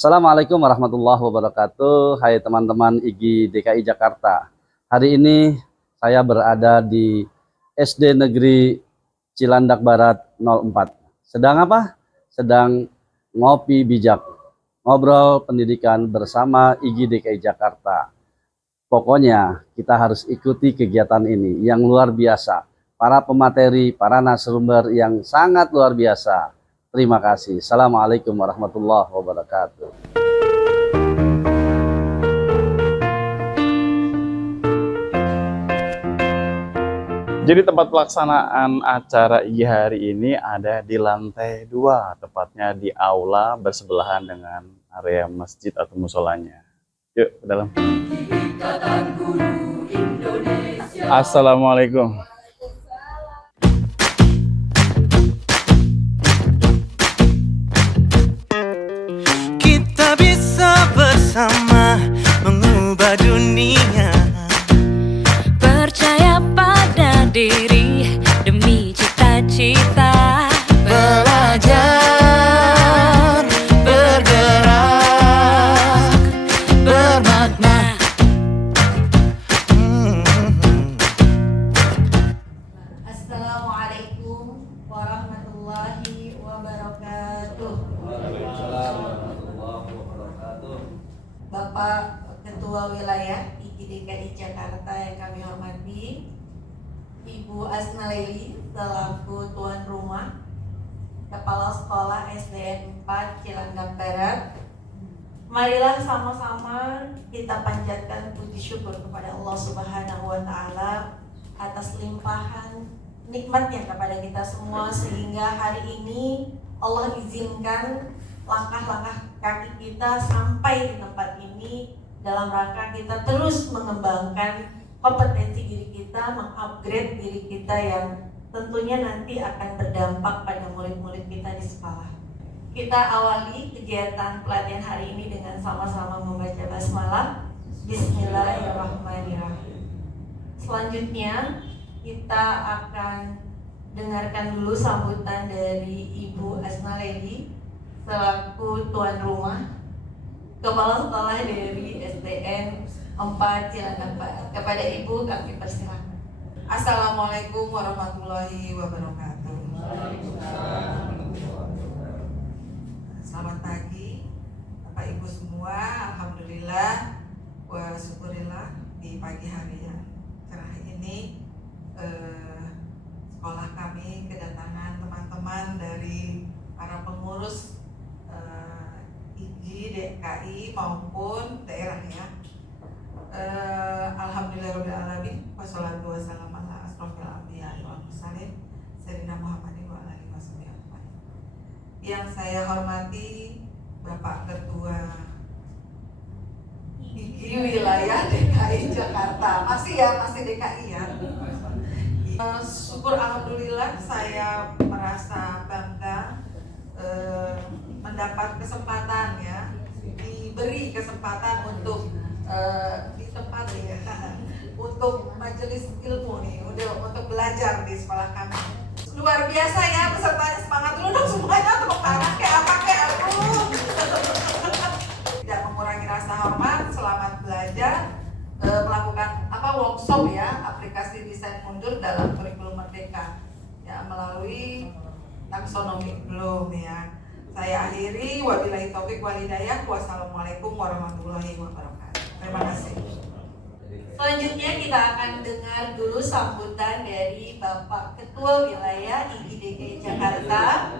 Assalamualaikum warahmatullahi wabarakatuh. Hai teman-teman IGI DKI Jakarta. Hari ini saya berada di SD Negeri Cilandak Barat 04. Sedang apa? Sedang ngopi bijak. Ngobrol pendidikan bersama IGI DKI Jakarta. Pokoknya kita harus ikuti kegiatan ini yang luar biasa. Para pemateri, para narasumber yang sangat luar biasa. Terima kasih. Assalamualaikum warahmatullahi wabarakatuh. Jadi tempat pelaksanaan acara IGI hari ini ada di lantai 2, tepatnya di aula bersebelahan dengan area masjid atau musolanya. Yuk ke dalam. Assalamualaikum. Kita bisa bersama mengubah dunia. Percaya pada diri demi cita-cita. Belajar, bergerak, bermakna. Assalamualaikum warahmatullahi wabarakatuh. Bapak Ketua Wilayah IGI DKI Jakarta yang kami hormati, Ibu Asna Leli selaku tuan rumah, Kepala Sekolah SDN 4 Cilandak Barat. Marilah sama-sama kita panjatkan puji syukur kepada Allah Subhanahu wa Ta'ala atas limpahan nikmatnya kepada kita semua, sehingga hari ini Allah izinkan langkah-langkah kaki kita sampai di tempat ini dalam rangka kita terus mengembangkan kompetensi diri kita, mengupgrade diri kita yang tentunya nanti akan berdampak pada murid-murid kita di sekolah. Kita awali kegiatan pelatihan hari ini dengan sama-sama membaca basmalah. Bismillahirrahmanirrahim. Selanjutnya kita akan dengarkan dulu sambutan dari Ibu Asna Leli selaku tuan rumah, Kepala Sekolah dari SDN 4 Cilandak Barat. Kepada Ibu kami persilakan. Assalamualaikum warahmatullahi wabarakatuh. Selamat pagi Bapak Ibu semua. Alhamdulillah wa syukurillah di pagi hari yang cerah ini sekolah kami kedatangan teman-teman dari para pengurus IGI DKI maupun daerah ya. Alhamdulillahirrahmanirrahim. Wassalatu wassalamu ala asrofil anbiya wal mursalin sayyidina Muhammadin wa alihi wasallam. Yang saya hormati Bapak Ketua IGI Wilayah DKI Jakarta. Masih DKI ya. Syukur alhamdulillah saya merasa bangga mendapat kesempatan ya, diberi kesempatan untuk ditempati ya, untuk majelis ilmu nih, untuk belajar di sekolah kami. Luar biasa ya pesertanya, semangat dulu dong semuanya, tepuk tangan kayak apa kayak aku. Tidak mengurangi rasa hormat, selamat belajar, melakukan workshop ya, aplikasi desain mundur dalam kurikulum merdeka ya, melalui taksonomi belum ya. Saya akhiri, wabillahi taufik wal hidayah. Wassalamualaikum warahmatullahi wabarakatuh. Terima kasih. Selanjutnya kita akan dengar dulu sambutan dari Bapak Ketua Wilayah IGI DKI Jakarta.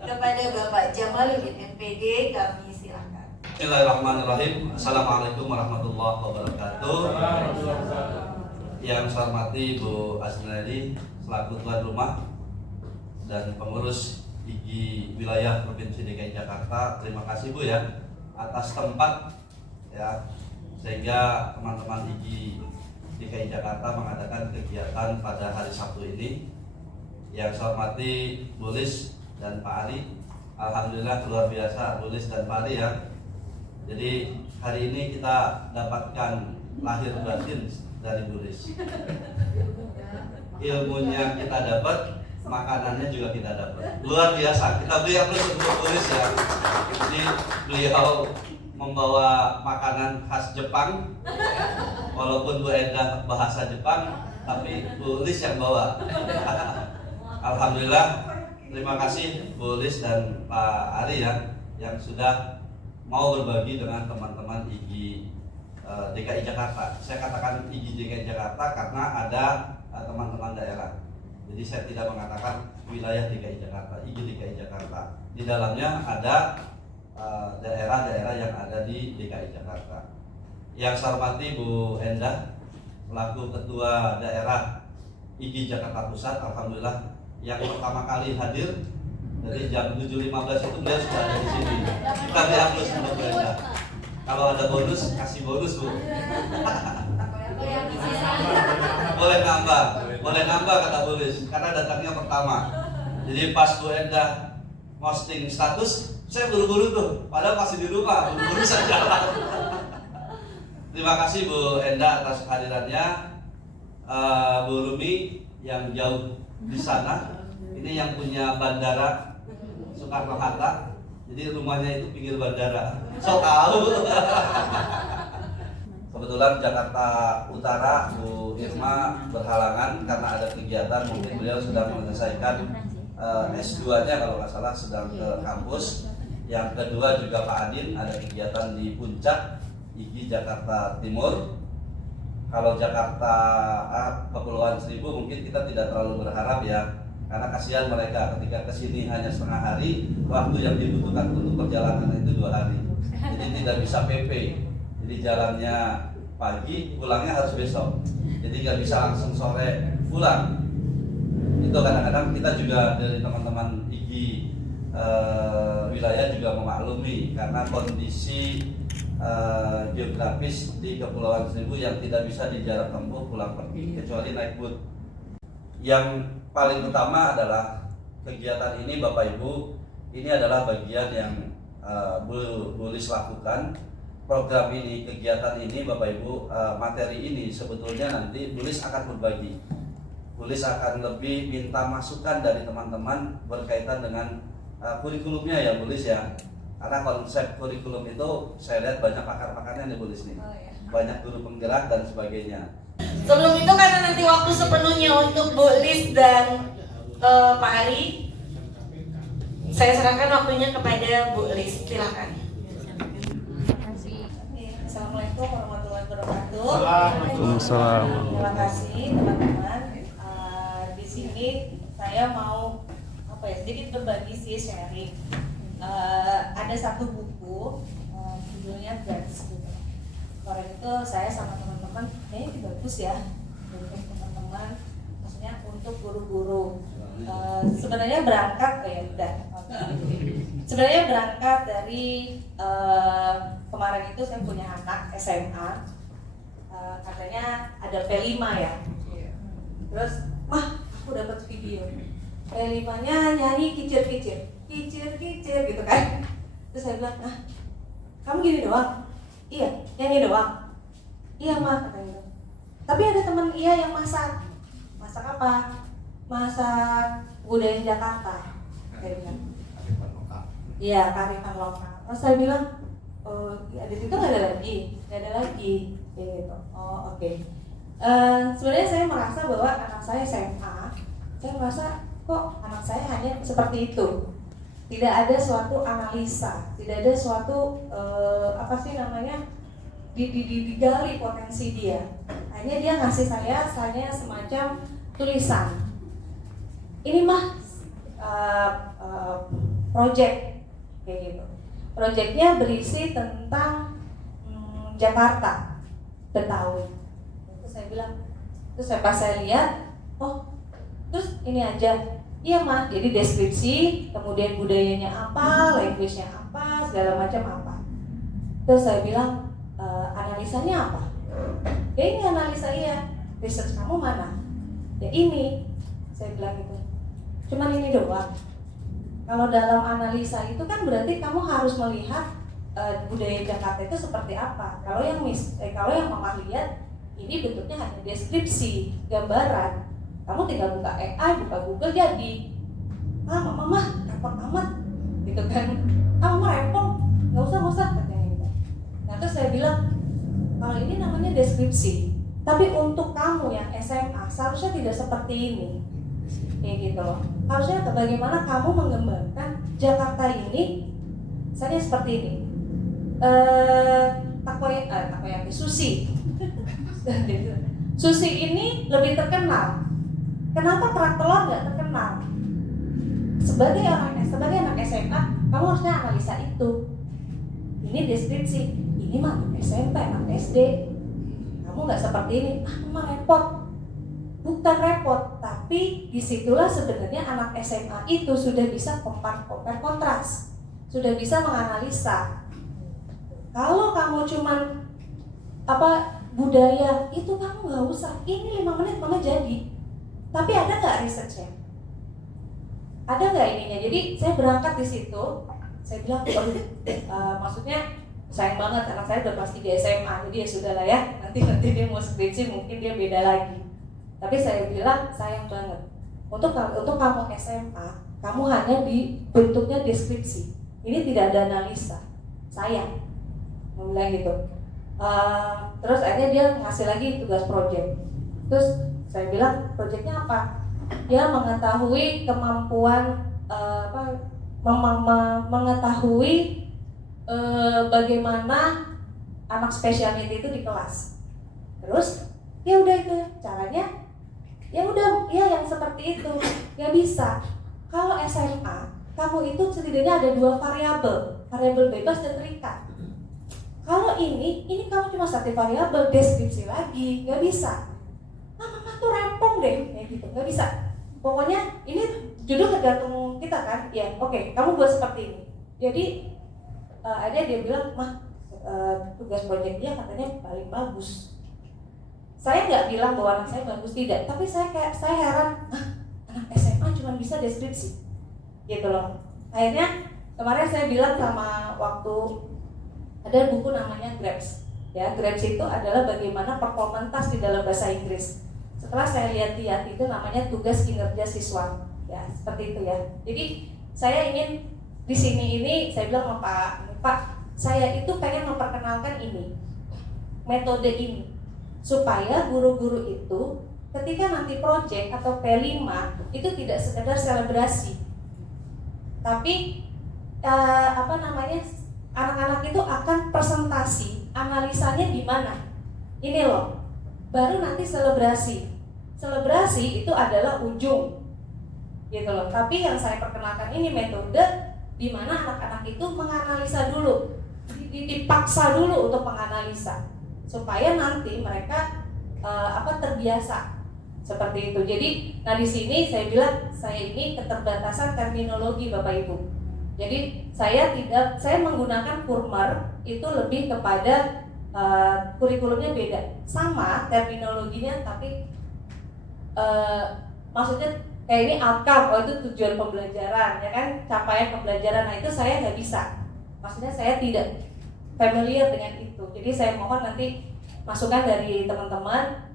Kepada Bapak Jamaluddin MPD kami silakan. Bismillahirrahmanirrahim. Assalamualaikum warahmatullahi wabarakatuh. Yang saya hormati Bu Asna Leli selaku tuan rumah dan pengurus IGI Wilayah Provinsi DKI Jakarta. Terima kasih Bu ya atas tempat ya, sehingga teman-teman IGI DKI Jakarta mengadakan kegiatan pada hari Sabtu ini. Yang saya hormati Bu Lis dan Pak Ari. Alhamdulillah luar biasa Bu Lis dan Pak Ari ya. Jadi hari ini kita dapatkan lahir batin dari Bu Lis. Ilmunya kita dapat, makanannya juga kita dapat. Luar biasa. Kita beri aplaus untuk Bulis ya. Jadi beliau membawa makanan khas Jepang. Walaupun Bu Endah bahasa Jepang, tapi Bulis yang bawa. Alhamdulillah. Terima kasih Bu Lis dan Pak Ari ya yang sudah mau berbagi dengan teman-teman IGI DKI Jakarta. Saya katakan IGI DKI Jakarta karena ada teman-teman daerah. Jadi saya tidak mengatakan wilayah DKI Jakarta, IGI DKI Jakarta. Di dalamnya ada daerah-daerah yang ada di DKI Jakarta. Yang saya hormati Bu Endah, selaku Ketua Daerah IGI Jakarta Pusat, alhamdulillah yang pertama kali hadir dari jam 7.15 itu beliau sudah ada di sini. Kita beri aplaus untuk Bu Endah. Kalau ada bonus, kasih bonus Bu. Boleh nambah kata Bulis, karena datangnya pertama. Jadi pas Bu Endah posting status, saya buru-buru tuh, padahal masih di rumah, buru-buru saya jalan. Terima kasih Bu Endah atas kehadirannya. Bu Rumi yang jauh di sana, ini yang punya bandara Soekarno-Hatta, jadi rumahnya itu pinggir bandara. So tahu. Kebetulan Jakarta Utara Bu Irma berhalangan karena ada kegiatan, mungkin beliau sedang menyelesaikan S2-nya kalau nggak salah, sedang ke kampus. Yang kedua juga Pak Adin ada kegiatan di Puncak IGI Jakarta Timur. Kalau Jakarta Kepulauan Seribu mungkin kita tidak terlalu berharap ya, karena kasihan mereka ketika kesini hanya setengah hari, waktu yang dibutuhkan untuk perjalanan itu 2 hari. Jadi tidak bisa PP. Jadi jalannya pagi, pulangnya harus besok. Jadi nggak bisa langsung sore pulang. Itu kadang-kadang kita juga dari teman-teman IGI wilayah juga memaklumi karena kondisi geografis di Kepulauan Seribu yang tidak bisa di jarak tempuh pulang pergi kecuali naik boot. Yang paling utama adalah kegiatan ini Bapak Ibu, ini adalah bagian yang Bu Lis lakukan. Program ini, kegiatan ini Bapak Ibu, materi ini sebetulnya nanti Bu Lis akan berbagi. Bu Lis akan lebih minta masukan dari teman-teman berkaitan dengan kurikulumnya ya Bu Lis ya. Karena konsep kurikulum itu saya lihat banyak pakar-pakarnya nih Bu Lis nih. Banyak guru penggerak dan sebagainya. Sebelum itu karena nanti waktu sepenuhnya untuk Bu Lis dan Pak Ari, saya serahkan waktunya kepada Bu Lis. Silakan. Assalamualaikum warahmatullahi wabarakatuh. Waalaikumsalam. Terima kasih teman-teman. Di sini saya mau sedikit berbagi sharing. Ada satu buku judulnya Guts gitu. Kemarin itu saya sama teman-teman, kayaknya ini bagus ya untuk teman-teman, maksudnya untuk guru-guru. Sebenarnya berangkat sebenarnya berangkat dari kemarin itu saya punya anak SMA, katanya ada P5 ya. Terus, mah aku dapat video P5-nya nyanyi kicir-kicir gitu kan. Terus saya bilang, nah kamu gini doang? Iya, nyanyi doang? Iya mah, katanya. Tapi ada teman iya yang masak apa? Masak budaya Jakarta. Saya bilang, iya kearifan lokal. Terus saya bilang, ya di situ nggak ada lagi, gitu. Oh oke. Sebenarnya saya merasa bahwa anak saya SMA, saya merasa kok anak saya hanya seperti itu. Tidak ada suatu analisa, tidak ada suatu digali potensi dia. Hanya dia ngasih saya semacam tulisan. Ini mah project kayak gitu. Projectnya berisi tentang Jakarta, Betawi. Terus saya bilang, pas saya lihat, oh, terus ini aja. Iya mah, jadi deskripsi, kemudian budayanya apa, language-nya apa, segala macam apa. Terus saya bilang, analisanya apa? Ya ini analisa iya, research kamu mana? Ya ini, saya bilang gitu. Cuman ini doang. Kalau dalam analisa itu kan berarti kamu harus melihat budaya Jakarta itu seperti apa. Kalau yang Mama lihat, ini bentuknya hanya deskripsi, gambaran. Kamu tinggal buka AI, buka Google jadi. Mama repot amat gitu kan. Mama repot, nggak usah katanya gitu. Nah terus saya bilang, kalau ini namanya deskripsi, tapi untuk kamu yang SMA seharusnya tidak seperti ini, kayak gitu loh. Harusnya bagaimana kamu mengembangkan Jakarta ini, misalnya seperti ini, takoyaki sushi. Sushi ini lebih terkenal. Kenapa kerak telur nggak terkenal? Sebagai anak SMA, kamu harusnya analisa itu. Ini deskripsi, ini mah SMP, anak SD. Kamu nggak seperti ini, mah repot. Bukan repot, tapi disitulah sebenarnya anak SMA itu sudah bisa compare kontras, sudah bisa menganalisa. Kalau kamu cuman budaya itu kamu nggak usah. Ini 5 menit mama jadi. Tapi ada nggak researchnya? Ada nggak ininya? Jadi saya berangkat di situ, saya bilang, maksudnya sayang banget anak saya udah pasti di SMA, jadi ya sudah lah ya. Nanti dia mau skripsi mungkin dia beda lagi. Tapi saya bilang sayang banget. Untuk kamu SMA, kamu hanya di bentuknya deskripsi. Ini tidak ada analisa. Sayang. Mau bilang gitu. Terus akhirnya dia ngasih lagi tugas project. Terus saya bilang projectnya apa? Dia mengetahui kemampuan mengetahui bagaimana anak special need itu di kelas. Terus ya udah itu caranya. Ya udah ya yang seperti itu. Ya bisa. Kalau SMA kamu itu setidaknya ada 2 variabel bebas dan terikat. Kalau ini kamu cuma satu variabel, deskripsi lagi, nggak bisa. Mama tuh rempong deh, kayak gitu, nggak bisa. Pokoknya ini judul tergantung kita kan, ya oke, kamu buat seperti ini. Jadi ada dia bilang, tugas proyek dia katanya paling bagus. Saya nggak bilang bahwa anak saya bagus, tidak, tapi saya heran, anak SMA cuma bisa deskripsi, gitu loh. Akhirnya kemarin saya bilang sama waktu ada buku namanya GRAPS. Ya, GRAPS itu adalah bagaimana performance task di dalam bahasa Inggris. Setelah saya lihat itu namanya tugas kinerja siswa. Ya, seperti itu ya. Jadi saya ingin di sini ini saya bilang sama Pak, saya itu pengen memperkenalkan ini, metode ini, supaya guru-guru itu ketika nanti project atau P5 itu tidak sekedar selebrasi, tapi anak-anak itu akan presentasi, analisanya di mana? Ini loh, baru nanti selebrasi. Selebrasi itu adalah ujung, gitu loh. Tapi yang saya perkenalkan ini metode di mana anak-anak itu menganalisa dulu, dipaksa dulu untuk menganalisa, supaya nanti mereka terbiasa seperti itu. Jadi, nah di sini saya bilang saya ini keterbatasan terminologi Bapak Ibu. Jadi saya menggunakan Kurmer itu lebih kepada kurikulumnya beda, sama terminologinya, tapi maksudnya kayak ini outcome, itu tujuan pembelajaran, ya kan, capaian pembelajaran. Nah itu saya nggak bisa, maksudnya saya tidak familiar dengan itu. Jadi saya mohon nanti masukan dari teman-teman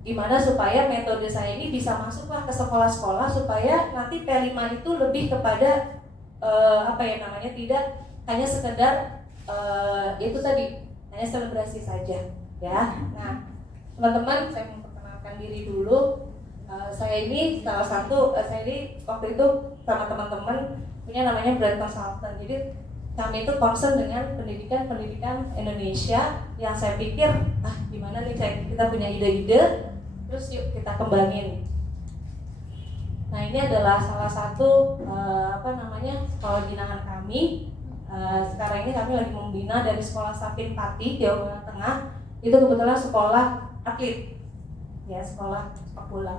gimana supaya metode saya ini bisa masuklah ke sekolah-sekolah, supaya nanti P5 itu lebih kepada tidak hanya sekedar itu tadi, hanya selebrasi saja ya. Nah teman-teman, saya memperkenalkan diri dulu. Saya ini salah satu, saya ini waktu itu sama teman-teman punya namanya brand consultant. Jadi kami itu concern dengan pendidikan Indonesia, yang saya pikir gimana nih kita punya ide-ide, terus yuk kita kembangin. Nah ini adalah salah satu sekolah binaan kami. Sekarang ini kami lagi membina dari sekolah Sapin Pati, Jawa Tengah. Itu kebetulan sekolah atlet, ya, sekolah sepak bola.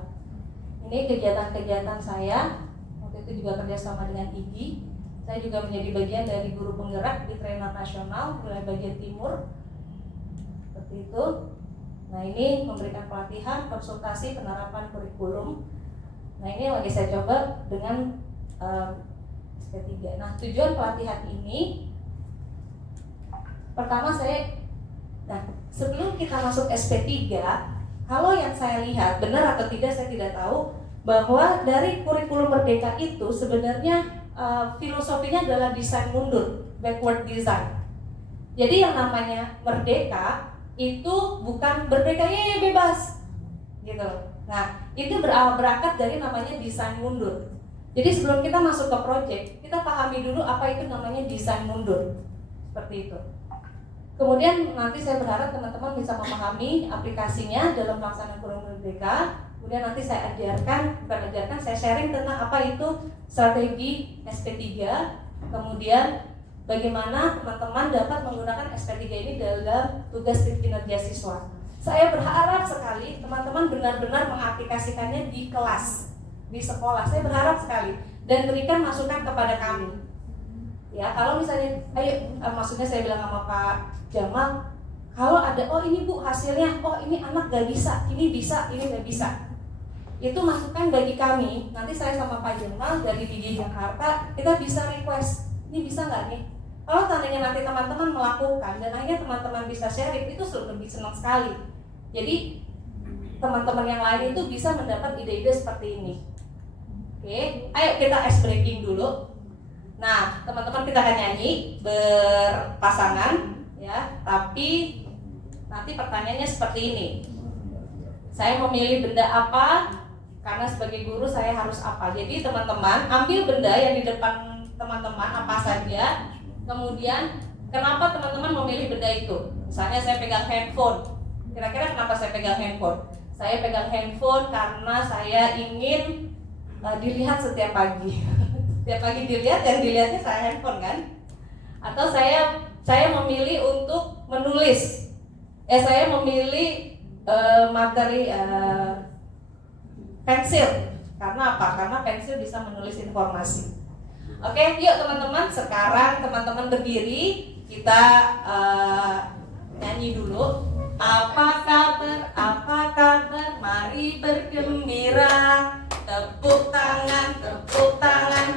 Ini kegiatan-kegiatan saya. Waktu itu juga kerjasama dengan IGI. Saya juga menjadi bagian dari guru penggerak di trainer nasional wilayah bagian timur. Seperti itu. Nah ini memberikan pelatihan, konsultasi, penerapan kurikulum. Nah ini lagi saya coba dengan SP3. Nah tujuan pelatihan ini, pertama sebelum kita masuk SP3, Kalau yang saya lihat, benar atau tidak saya tidak tahu, bahwa dari kurikulum Merdeka itu sebenarnya filosofinya adalah desain mundur, backward design. Jadi yang namanya merdeka itu bukan merdeka bebas gitu. Nah, itu berangkat dari namanya desain mundur. Jadi sebelum kita masuk ke proyek, kita pahami dulu apa itu namanya desain mundur. Seperti itu. Kemudian nanti saya berharap teman-teman bisa memahami aplikasinya dalam pelaksanaan kurikulum Merdeka. Kemudian nanti saya saya sharing tentang apa itu strategi SP3. Kemudian bagaimana teman-teman dapat menggunakan SP3 ini dalam tugas kinerja siswa. Saya berharap sekali teman-teman benar-benar mengaplikasikannya di kelas, di sekolah. Saya berharap sekali dan berikan masukan kepada kami. Ya, kalau misalnya, maksudnya saya bilang sama Pak Jamal, kalau ada, oh ini Bu hasilnya, oh ini anak gak bisa, ini bisa, ini gak bisa. Itu masukan bagi kami. Nanti saya sama Pak Jamal dari DG Jakarta, kita bisa request, ini bisa gak nih? Kalau tandanya nanti teman-teman melakukan dan akhirnya teman-teman bisa sharing, itu lebih senang sekali. Jadi teman-teman yang lain itu bisa mendapat ide-ide seperti ini. Oke, ayo kita ice breaking dulu. Nah, teman-teman kita akan nyanyi berpasangan ya, tapi nanti pertanyaannya seperti ini. Saya memilih benda apa? Karena sebagai guru saya harus apa. Jadi teman-teman ambil benda yang di depan teman-teman apa saja. Kemudian kenapa teman-teman memilih benda itu? Misalnya saya pegang handphone. Kira-kira kenapa saya pegang handphone? Saya pegang handphone karena saya ingin dilihat setiap pagi. Setiap pagi dilihat, yang dilihatnya saya handphone kan? Atau saya memilih untuk menulis. Saya memilih materi pensil. Karena apa? Karena pensil bisa menulis informasi. Oke, yuk teman-teman, sekarang teman-teman berdiri, kita nyanyi dulu. Apa kabar, mari bergembira. Tepuk tangan,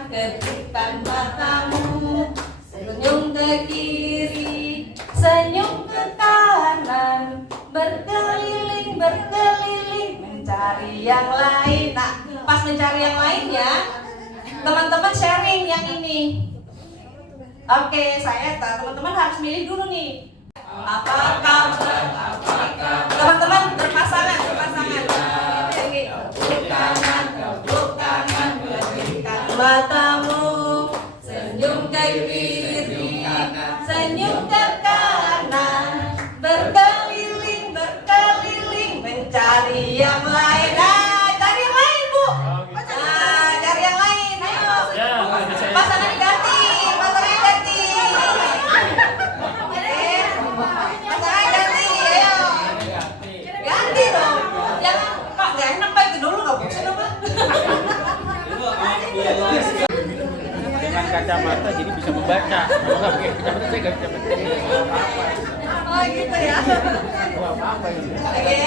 kedipkan matamu. Senyum ke kiri, senyum ke kanan. Berkeliling, mencari yang lain. Nah, pas mencari yang lain ya, teman-teman sharing yang ini. Oke, teman-teman harus milih dulu nih. Apa kabar? Teman-teman berpasangan. Tepuk tangan, kedipkan matamu. Senyum ke kiri, senyum ke kanan. Berkeliling, mencari yang lain. Cari yang lain Bu. Cari yang lain. Ayo. Pasangan ganti. Pasangan ganti. Ayo. Ganti dong. Jangan Pak, nggak enak Pak, itu dulu nggak bosan apa? Dengan kacamata jadi bisa membaca. Kalau nggak pakai kacamata saya nggak bisa baca. Oh gitu ya. Apa ini? Oke,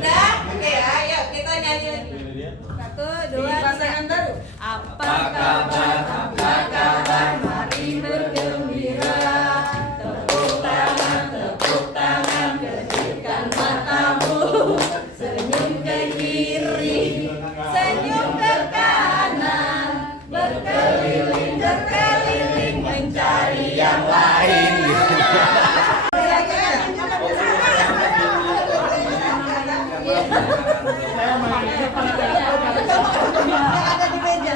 udah. Oke, ayo kita nyanyi lagi. 1, 2, pasangan baru. Apa kabar, mari bergembira. Tepuk tangan, kedipkan matamu. Senyum ke kiri, senyum ke kanan. Berkeliling, mencari yang lain. Ada di meja.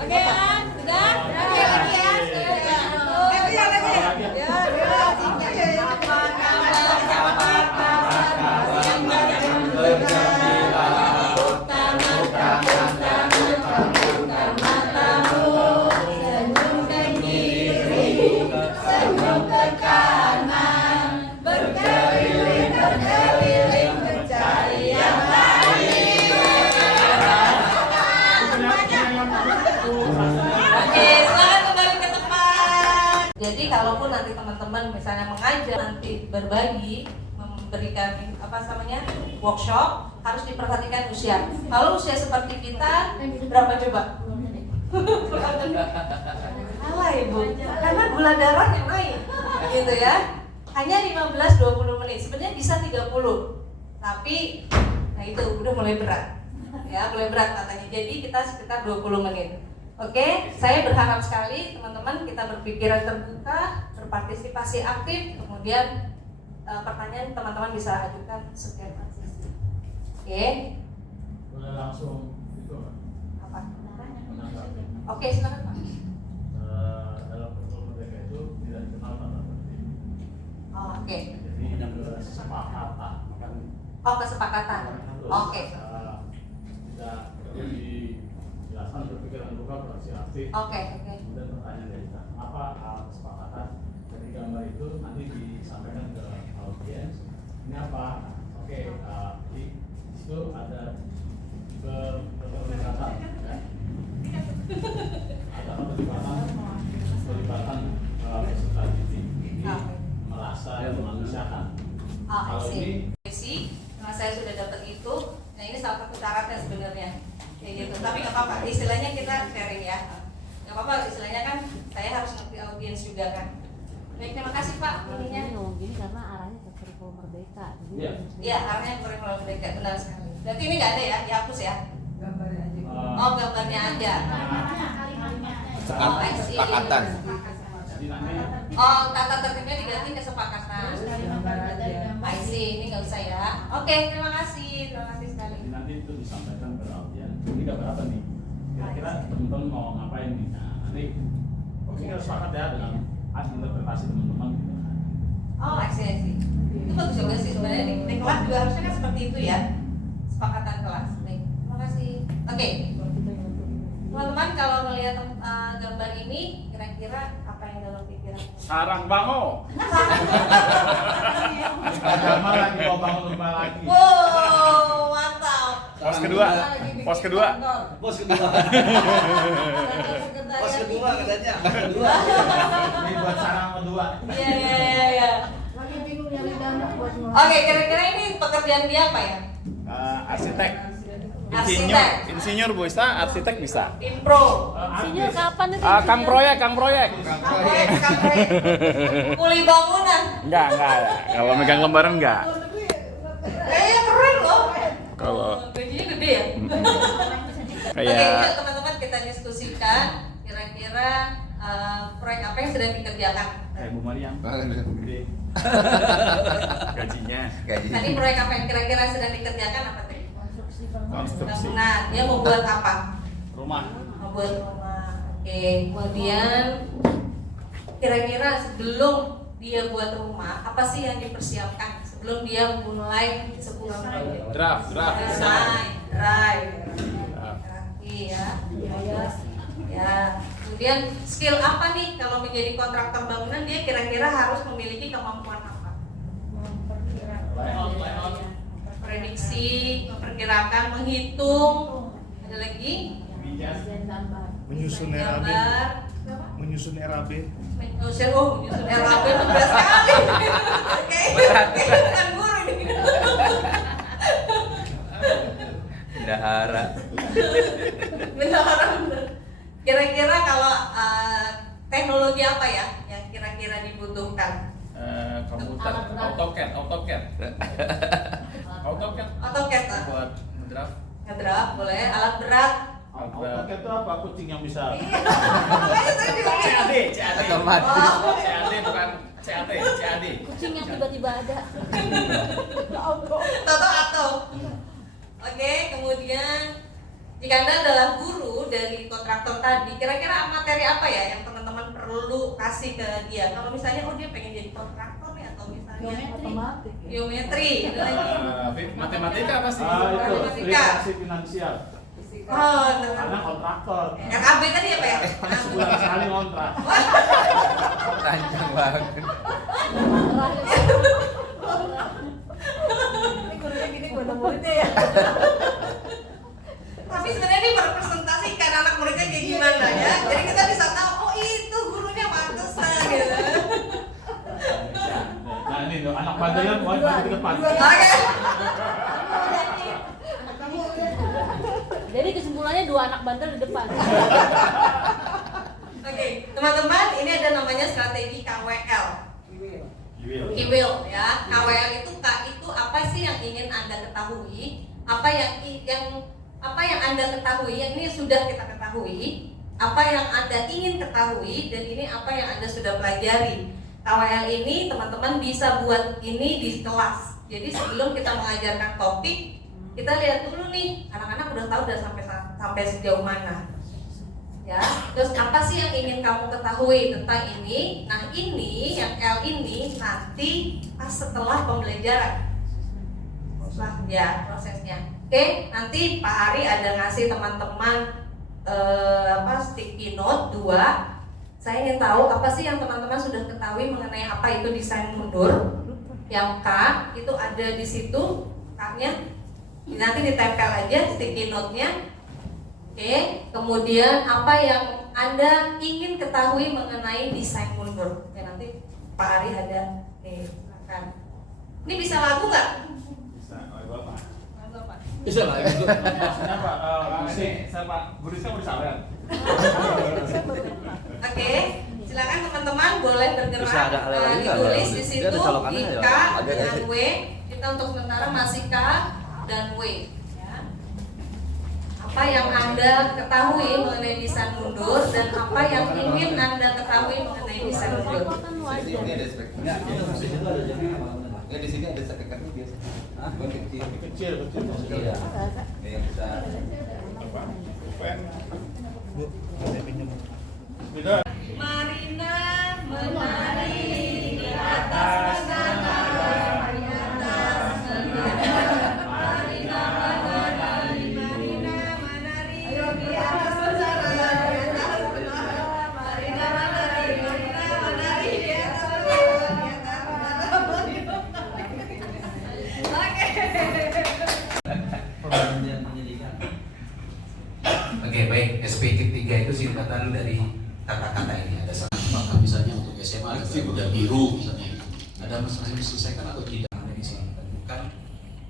Oke ya, sudah? Oke lagi ya. Jadi kalaupun nanti teman-teman misalnya mengajar, nanti berbagi, memberikan workshop, harus diperhatikan usia. Kalau usia seperti kita berapa coba? Salah Ibu, karena gula darahnya naik, gitu ya. Hanya 15-20 menit, sebenarnya bisa 30, tapi nah itu udah mulai berat, ya mulai berat katanya. Jadi kita sekitar 20 menit. Oke, saya berharap sekali teman-teman kita berpikiran terbuka, berpartisipasi aktif, kemudian pertanyaan teman-teman bisa ajukan setiap sesi. Oke. Boleh langsung itu Apa? menanggapi. Oke, silakan Pak. Dalam kurikulum merdeka itu tidak dikenal tata tertib. Oh, oke. Jadi yang kesepakatan kan Oh, kesepakatan. Oke. tidak perlu dijelaskan berpikiran terbuka beraksi aktif. Oke. Kemudian pertanyaan dari kita, apa kesepakatan dari gambar itu nanti disampaikan ke audiens? Ini apa? Oke, di situ ada keterlibatan, ya. Ada keterlibatan peserta didik ini merasa memanusiakan. Kalau ini Karena saya sudah dapat itu, nah ini salah satu syaratnya sebenarnya, kayak gitu. Tapi nggak apa-apa, istilahnya kita sharing ya. Nggak apa-apa, istilahnya kan saya harus ngerti audiens juga kan. Baik, terima kasih Pak. Ininya. Ngomong gini karena arahnya ke kurikulum merdeka. Jadi Iya. Iya, arahnya ke kurikulum merdeka, benar sekali. Berarti ini nggak ada ya, dihapus ya? Gambarnya aja. Oh, gambarnya aja. Oh, I see. Kesepakatan. jadi nanti Oh, tata tertibnya diganti kesepakatan. Gambar aja. I see, ini nggak usah ya. Oke, terima kasih sekali. Jadi nanti itu disampaikan ke audiens. Ini gambar apa nih? Kira-kira teman-teman mau ngapain nih? Nah, nanti pokoknya kita sepakat ya dengan interpretasi teman-teman gitu kan. Oh, I see. Itu bagus juga sih sebenarnya di kelas juga harusnya kan seperti itu ya. Sepakatan kelas. Baik, terima kasih. Oke. Teman-teman kalau melihat gambar ini kira-kira apa yang dalam pikiran? Sarang bango. Agama lagi mau bangun rumah lagi. Wow, mantap. Pos kedua. Pos kedua. Bos kedua. Bos kedua katanya. Kedua. Ini buat sarang kedua. Iya. Lagi bingung nyari dana buat Oke, kira-kira ini pekerjaan dia apa ya? Arsitek. Arsitek. Insinyur bisa, arsitek bisa. Impro. insinyur kapan itu? Kang proyek. Proyek. Kuli bangunan. Enggak ya. Kalau megang lembaran enggak. Keren loh. Kalau Gajinya gede ya. Oke, kayak yuk teman-teman kita diskusikan kira-kira proyek apa yang sedang dikerjakan. Bu Mariam. Gede. Gajinya. Tadi proyek apa yang kira-kira sedang dikerjakan apa tadi? Konstruksi. Bangunan. Dia mau buat apa? Rumah. Mau buat rumah. Oke, kemudian kira-kira sebelum dia buat rumah, apa sih yang dipersiapkan sebelum dia mulai sebuah proyek? Draft. Desain, ya. Ya. Kemudian skill apa nih kalau menjadi kontraktor bangunan dia kira-kira harus memiliki kemampuan apa? Prediksi, memperkirakan, menghitung, ada lagi? Menyusun RAB. Gambar, Menyusun RAB. menyusun RAB mudah sekali. Oke, bukan guru ini. Bendahara. Benar. Kira-kira kalau teknologi apa ya yang kira-kira dibutuhkan? Komputer. AutoCAD. AutoCAD lah. Buat ngedraft. Ngedraft boleh, alat berat. AutoCAD itu apa? Kucing yang bisa. Makanya saya bilang CAD. Otomatis. CAD bukan CAD. Kucing yang tiba-tiba ada. Toto. Oke, kemudian jika Anda adalah guru dari kontraktor tadi, kira-kira materi apa ya yang teman-teman perlu kasih ke dia? Kalau misalnya dia pengen jadi kontraktor ya, atau misalnya geometri, ada lagi. Matematika apa sih? Itu Matematika. literasi finansial. Oh, Karena kontraktor. RAB tadi apa ya? Karena sebulan sekali kontrak. Panjang banget. Ini gurunya gini gue muridnya ya. Tapi sebenarnya ini merepresentasikan anak muridnya kayak gimana ya. Jadi kita bisa tahu, oh itu gurunya pantesan gitu. Nah ini loh, anak bandelnya mau maju ke depan. Oke. Jadi kesimpulannya 2 anak bandel di depan. Oke, teman-teman will ya. KWL itu K itu apa sih yang ingin Anda ketahui? Apa yang Anda ketahui? Yang ini sudah kita ketahui. Apa yang Anda ingin ketahui dan ini apa yang Anda sudah pelajari. KWL ini teman-teman bisa buat ini di kelas. Jadi sebelum kita mengajarkan topik, kita lihat dulu nih anak-anak udah tahu udah sampai sejauh mana. Ya, terus apa sih yang ingin kamu ketahui tentang ini? Nah ini yang L ini nanti pas setelah pembelajaran, prosesnya. Oke, nanti Pak Ari ada ngasih teman-teman sticky note 2. Saya ingin tahu apa sih yang teman-teman sudah ketahui mengenai apa itu desain mundur. Yang K itu ada di situ, K-nya nanti ditempel aja sticky note-nya. Oke, kemudian apa yang Anda ingin ketahui mengenai desain mundur? Oke, nanti Pak Ari ada. Silakan. Ini bisa lagu nggak? Bisa, oleh Bapak. Lagu apa? Bisa lah itu. Maksudnya Pak, sama Bu Rizka mau disawer. Oke, silakan teman-teman boleh bergerak. Bisa ada lagi nggak? Ditulis di situ Dia ada colokannya di ya? K Ada dengan sih. W. Kita untuk sementara masih K dan W. Ya. Apa yang Anda ketahui mengenai desain mundur dan apa yang ingin Anda ketahui mengenai desain mundur? Kan wajar. Di sini ada sekekannya biasa. Bukan kecil. Kecil. Iya. Yang besar. Apa? Pen. Bu, saya pinjam. Beda. Marina menari di atas sana, di atas sana. Marina menari di atas sana, di atas sana. Marina menari di atas sana. Oke, baik. SPK 3 itu singkatan dari kata-kata ini. Ada satu maka misalnya untuk SMA ada udah biru misalnya. Ada masalah yang diselesaikan atau tidak ada di sini. Bukan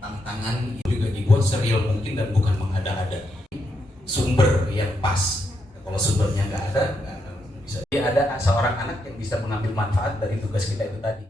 tantangan itu juga dibuat serial mungkin dan bukan mengada-ada. Sumber yang pas. Kalau sumbernya nggak ada, nggak akan bisa. Jadi ada seorang anak yang bisa mengambil manfaat dari tugas kita itu tadi.